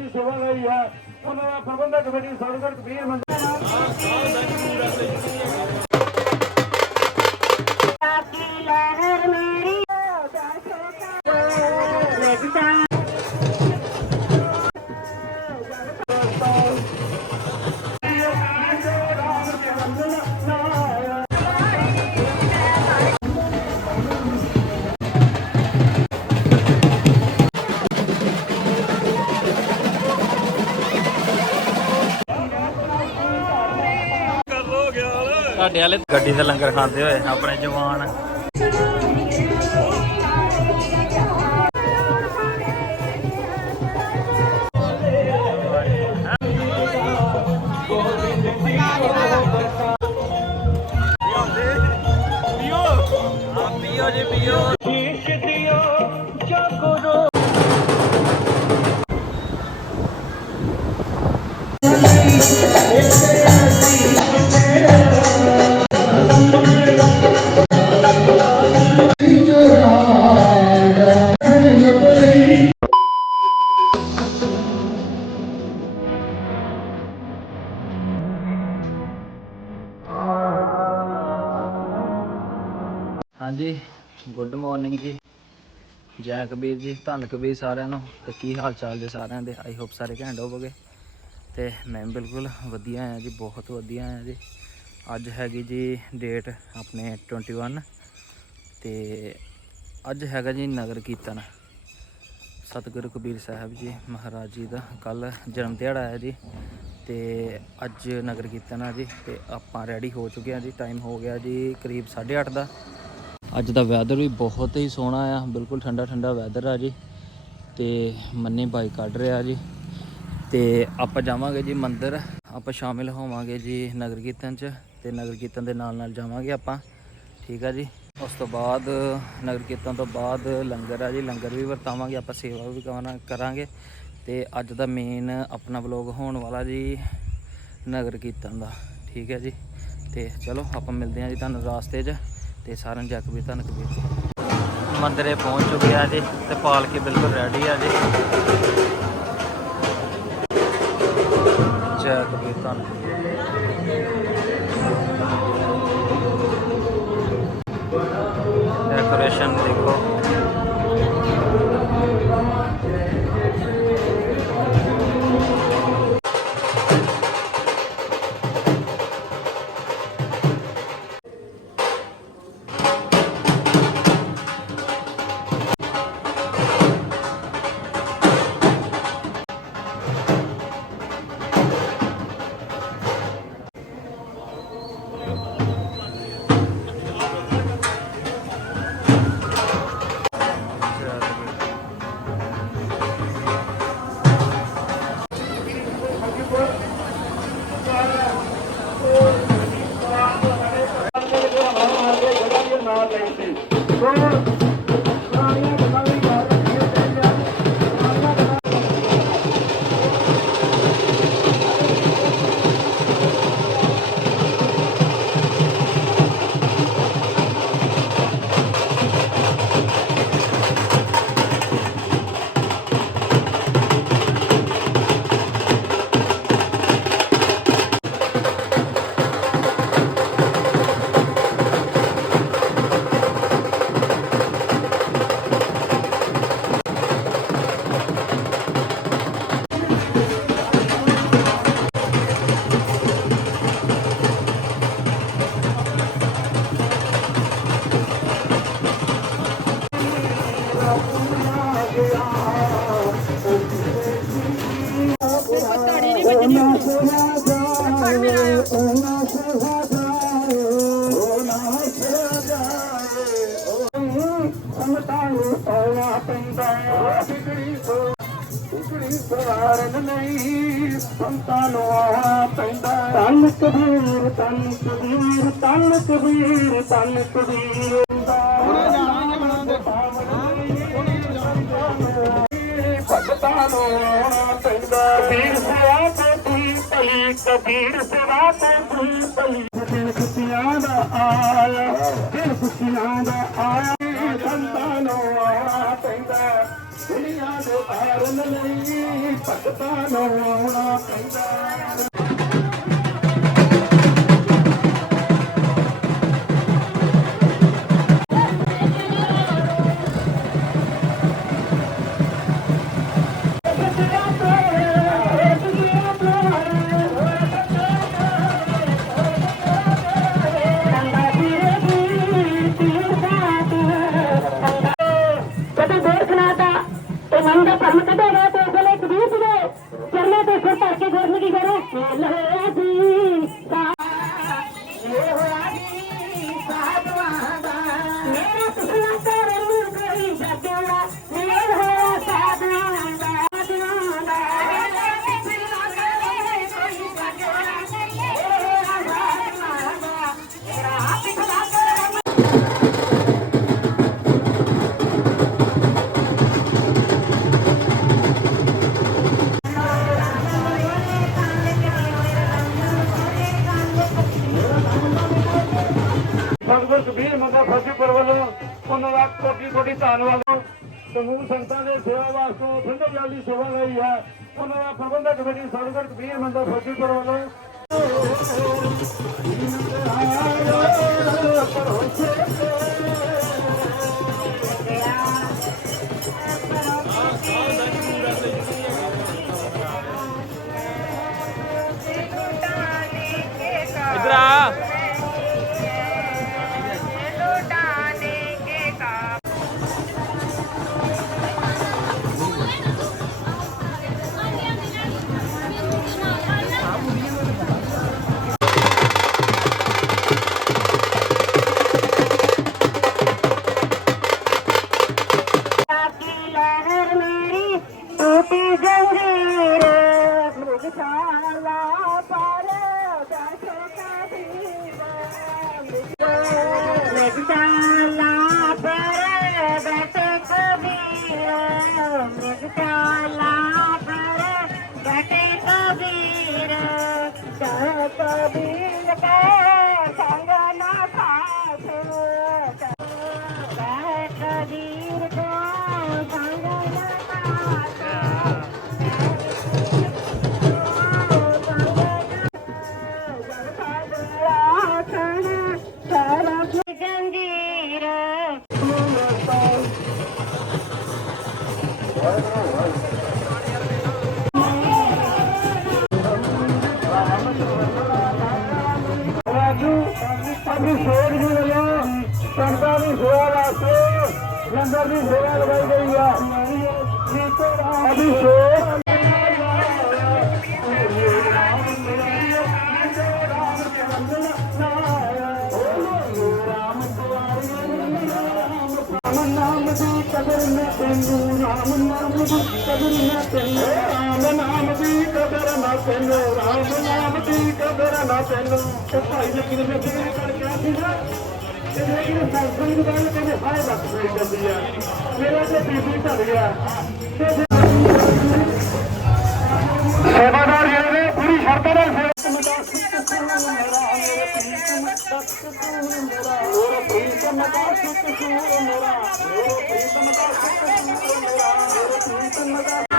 ਦੀ ਸੇਵਾ ਲਈ ਹੈ। ਉਹਨਾਂ ਦਾ ਪ੍ਰਬੰਧਕ ਕਮੇਟੀ ਸਤਿਗੁਰ ਕਬੀਰ ਮੰਦਰ ਤੁਹਾਡੇ ਗੱਡੀ ਦਾ ਲੰਗਰ ਖਾਂਦੇ ਹੋਏ ਆਪਣੇ ਜਵਾਨ। ਜੈ ਕਬੀਰ ਜੀ, ਧੰਨ ਕਬੀਰ ਸਾਰਿਆਂ ਨੂੰ। ਤੇ ਕੀ ਹਾਲ ਚਾਲ ਜੇ ਸਾਰਿਆਂ ਦੇ? ਆਈ ਹੋਪ ਸਾਰੇ ਘੈਂਟ ਹੋਵੋਗੇ। ਤੇ ਮੈਂ ਬਿਲਕੁਲ ਵਧੀਆ ਆ ਜੀ, ਬਹੁਤ ਵਧੀਆ ਆ ਜੀ। ਅੱਜ ਹੈਗੀ ਜੀ ਡੇਟ ਆਪਣੇ 21 ਤੇ ਅੱਜ ਹੈਗਾ ਜੀ ਨਗਰ ਕੀਰਤਨ। ਸਤਿਗੁਰੂ ਕਬੀਰ ਸਾਹਿਬ ਜੀ ਮਹਾਰਾਜ ਜੀ ਦਾ ਕੱਲ ਜਨਮ ਦਿਹਾੜਾ ਹੈ ਜੀ। ਤੇ ਅੱਜ ਨਗਰ ਕੀਰਤਨ ਆ ਜੀ, ਤੇ ਆਪਾਂ ਰੈਡੀ ਹੋ ਚੁੱਕੇ ਆ ਜੀ। ਟਾਈਮ ਹੋ ਗਿਆ ਜੀ ਕਰੀਬ 8:30 ਦਾ। ਅੱਜ ਦਾ ਵੈਦਰ ਵੀ ਬਹੁਤ ਹੀ ਸੋਹਣਾ ਆ, ਬਿਲਕੁਲ ਠੰਡਾ ਠੰਡਾ ਵੈਦਰ ਆ ਜੀ। ਤੇ ਮੰਨੀ ਬਾਈ ਕੱਢ ਰਿਹਾ ਜੀ। ਤੇ ਆਪਾਂ ਜਾਵਾਂਗੇ ਜੀ ਮੰਦਿਰ, ਆਪਾਂ ਸ਼ਾਮਿਲ ਹੋਵਾਂਗੇ ਜੀ ਨਗਰ ਕੀਰਤਨ 'ਚ, ਤੇ ਨਗਰ ਕੀਰਤਨ ਦੇ ਨਾਲ ਨਾਲ ਜਾਵਾਂਗੇ ਆਪਾਂ। ਠੀਕ ਆ ਜੀ। ਉਸ ਤੋਂ ਬਾਅਦ, ਨਗਰ ਕੀਰਤਨ ਤੋਂ ਬਾਅਦ ਲੰਗਰ ਆ ਜੀ, ਲੰਗਰ ਵੀ ਵਰਤਾਵਾਂਗੇ, ਆਪਾਂ ਸੇਵਾ ਵੀ ਕਰਾਂ- ਕਰਾਂਗੇ। ਤੇ ਅੱਜ ਦਾ ਮੇਨ ਆਪਣਾ ਵਲੋਗ ਹੋਣ ਵਾਲਾ ਜੀ ਨਗਰ ਕੀਰਤਨ ਦਾ। ਠੀਕ ਹੈ ਜੀ। ਤੇ ਚਲੋ ਆਪਾਂ ਮਿਲਦੇ ਹਾਂ ਜੀ ਤੁਹਾਨੂੰ ਰਾਸਤੇ 'ਚ। ਤੇ ਸਾਰਿਆਂ ਨੂੰ ਜੱਕ ਵੀ ਤੁਹਾਨੂੰ ਕਬੀਰ ਮੰਦਿਰੇ ਪਹੁੰਚ ਚੁੱਕੇ ਆ ਜੀ ਤੇ ਪਾਲਕੀ ਬਿਲਕੁਲ ਰੈਡੀ ਆ ਜੀ। ਜੈ ਕਬੀਰ ਤੁਹਾਨੂੰ ਡੈਕੋਰੇਸ਼ਨ ਦੇਖੋ। ਸੰਤਾਂ ਨੂੰ ਆਉਣਾ ਪੈਂਦਾ ਤਨ ਕਬੀਰ ਤਨ ਕਬੀਰ ਤਨ ਕਬੀਰ ਤਨ ਕਬੀਰ। ਭਗਤਾਂ ਨੂੰ ਆਉਣਾ ਪੈਂਦਾ। ਕਬੀਰ ਸਿਆ ਤੇ ਤੂੰ ਪਈ ਕਬੀਰ ਸਿਆ ਤੇ ਤੂੰ ਪਈ ਦਿਲ ਖੁਸ਼ੀਆਂ ਦਾ ਆਇਆ ਦਿਲ ਖੁਸ਼ੀਆਂ ਦਾ ਆਇਆ। ਲਈ ਭਗਤਾਂ ਧੰਨਵਾਦ ਸਮੂਹ ਸੰਗਤਾਂ ਦੇ ਸੇਵਾ ਵਾਸਤੇ ਠੰਡੇ ਜਲ ਦੀ ਸੇਵਾ ਲਈ ਹੈ। ਉਹਨਾਂ ਦਾ ਪ੍ਰਬੰਧਕ ਕਮੇਟੀ ਸਤਿਗੁਰ ਕਬੀਰ ਮੰਗਾ ਫਤਿਹਪੁਰ ਵੱਲੋਂ Sữa. ਲੰਗਰ ਦੀ ਸੇਵਾ ਲਗਾਈ ਗਈ ਆ। ਅਭਿਸ਼ੇਕ। ਰਾਮ ਨਾਮ ਦੀ ਕਦਰ ਨਾ ਤੈਨੂੰ। ਰਾਮ ਨਾਮ ਦੀ ਕਦਰ ਨਾ ਤੈਨੂੰ ਰਾਮ ਨਾਮ ਦੀ ਕਦਰ ਨਾ ਤੈਨੂੰ ਰਾਮ ਨਾਮ ਦੀ ਕਦਰ ਨਾ ਤੈਨੂੰ ਭਾਈ ਜੀ ਕਿਨੇ ਮੇਰੇ ਕਿਨੇ ਕਰ ਤੇ ਜਿਹੜੀ ਸੰਸਥਾ ਦੀ ਗੱਲ ਕਹਿੰਦੇ ਸਾਰੇ ਬੱਕ ਫੇਲ ਕਰਦੀ ਆ ਮੇਰਾ ਤੇ ਬੀਬੀ ਢਲ ਗਿਆ ਤੇ ਸੇਵਾਦਾਰ ਜਿਹੜੇ ਨੇ ਪੂਰੀ ਸ਼ਰਤਾਂ ਨਾਲ ਸੇਵਾ ਮੇਰਾ ਮੇਰਾ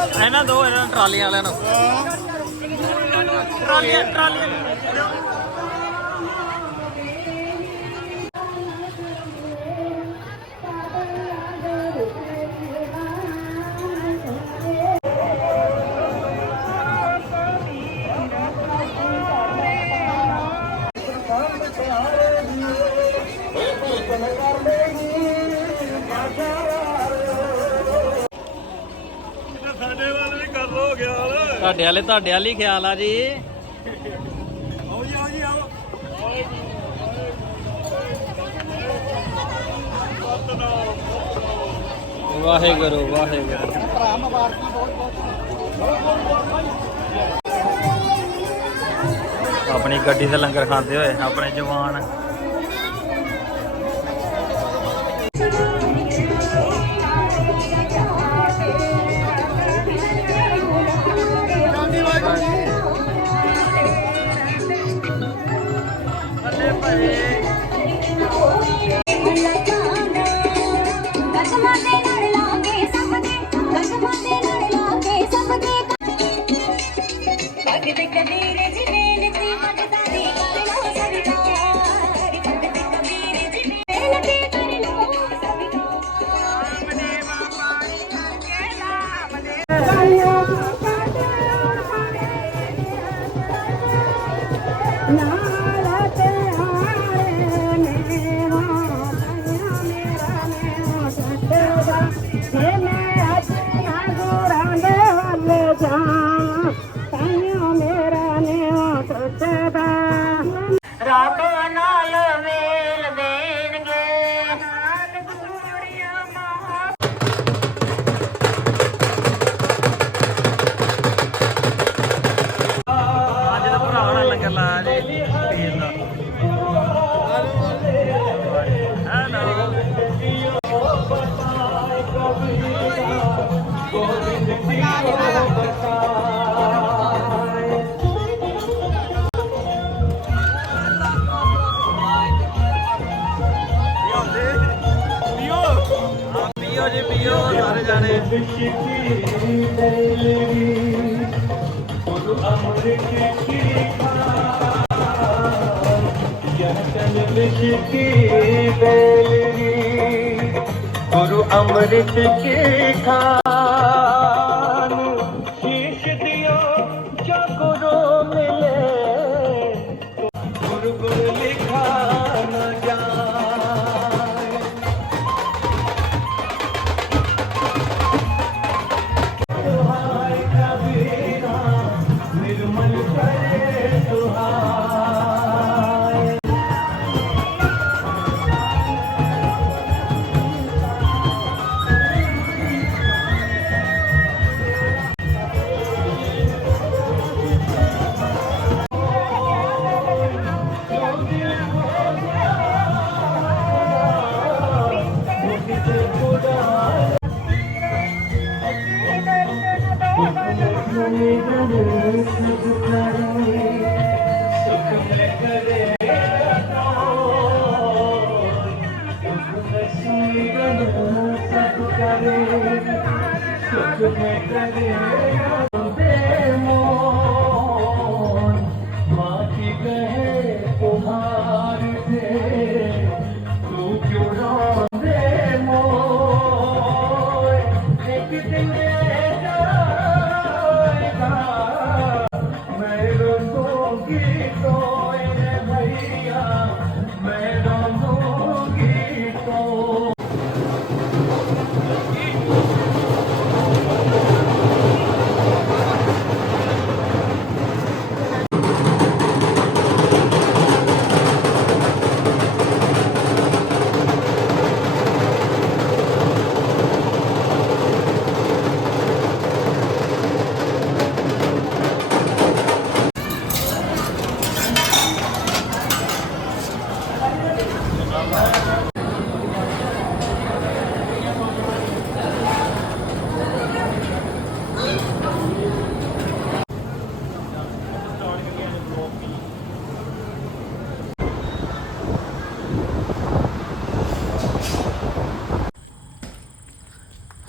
ਇਹਨਾਂ ਦੋ ਇਹਨਾਂ ਟਰਾਲੀਆਂ ਵਾਲਿਆਂ ਨੂੰ। ਟਰਾਲੀਆਂ ਟਰਾਲੀਆਂ। ਤੁਹਾਡੇ ਵਾਲੇ, ਤੁਹਾਡੇ ਵਾਲੀ ਖਿਆਲ ਆ ਜੀ। ਆਓ ਜੀ ਆਓ ਜੀ ਆਓ ਵਾਹਿਗੁਰੂ ਵਾਹਿਗੁਰੂ। ਆਪਣੀ ਗੱਡੀ ਤੇ ਲੰਗਰ ਖਾਂਦੇ ਹੋਏ, ਆਪਣੇ ਜਵਾਨ। गुरु अमृत की खा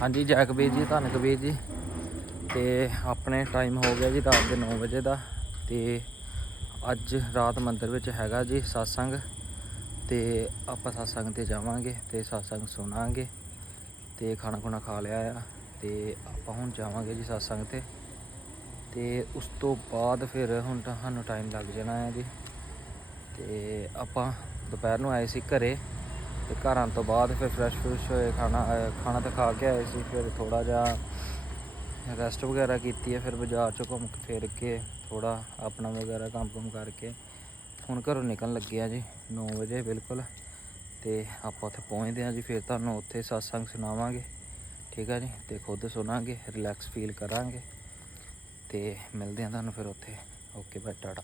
ਹਾਂਜੀ ਜੈ ਕਬੀਰ ਜੀ ਧੰਨ ਕਬੀਰ ਜੀ। ਤੇ ਆਪਣੇ ਟਾਈਮ ਹੋ ਗਿਆ ਜੀ ਰਾਤ ਦੇ 9 ਵਜੇ ਦਾ। ਤੇ ਅੱਜ ਰਾਤ ਮੰਦਰ ਵਿੱਚ ਹੈਗਾ ਜੀ satsang ਤੇ ਆਪਾਂ satsang ਤੇ ਜਾਵਾਂਗੇ ਤੇ satsang ਸੁਣਾਂਗੇ। ਤੇ ਖਾਣਾ ਖੁਣਾ ਖਾ ਲਿਆ ਆ। ਤੇ ਆਪਾਂ ਹੁਣ ਜਾਵਾਂਗੇ ਜੀ satsang ਤੇ। ਤੇ ਉਸ ਤੋਂ ਬਾਅਦ ਫਿਰ ਹੁਣ ਤੁਹਾਨੂੰ ਟਾਈਮ ਲੱਗ ਜਾਣਾ ਹੈ ਜੀ। ਤੇ ਆਪਾਂ ਦੁਪਹਿਰ ਨੂੰ ਆਏ ਸੀ ਘਰੇ। ਤੇ ਘਰ ਆਉਣ ਤੋਂ ਬਾਅਦ ਫਿਰ ਫਰੈਸ਼ ਫਰੁਸ਼ ਹੋਏ, ਖਾਣਾ ਖਾਣਾ ਤਾਂ ਖਾ ਕੇ ਆਏ ਸੀ, ਫਿਰ ਥੋੜਾ ਜਿਹਾ ਰੈਸਟ ਵਗੈਰਾ ਕੀਤੀ ਹੈ, ਫਿਰ ਬਾਜ਼ਾਰ 'ਚ ਘੁੰਮ ਕੇ ਫਿਰ ਕੇ ਥੋੜਾ ਆਪਣਾ ਵਗੈਰਾ ਕੰਮ ਕੰਮ ਕਰਕੇ ਹੁਣ ਘਰੋਂ ਨਿਕਲਣ ਲੱਗੇ ਆ ਜੀ 9 ਵਜੇ ਬਿਲਕੁਲ ਤੇ ਆਪਾਂ ਉੱਥੇ ਪਹੁੰਚਦੇ ਆ ਜੀ, ਫਿਰ ਤੁਹਾਨੂੰ ਉੱਥੇ satsang ਸੁਣਾਵਾਂਗੇ, ਠੀਕ ਆ ਜੀ, ਤੇ ਖੁਦ ਸੁਣਾਂਗੇ ਰਿਲੈਕਸ ਫੀਲ ਕਰਾਂਗੇ ਤੇ ਮਿਲਦੇ ਆ ਤੁਹਾਨੂੰ ਫਿਰ ਉੱਥੇ ਓਕੇ ਬਾਏ ਟਾਟਾ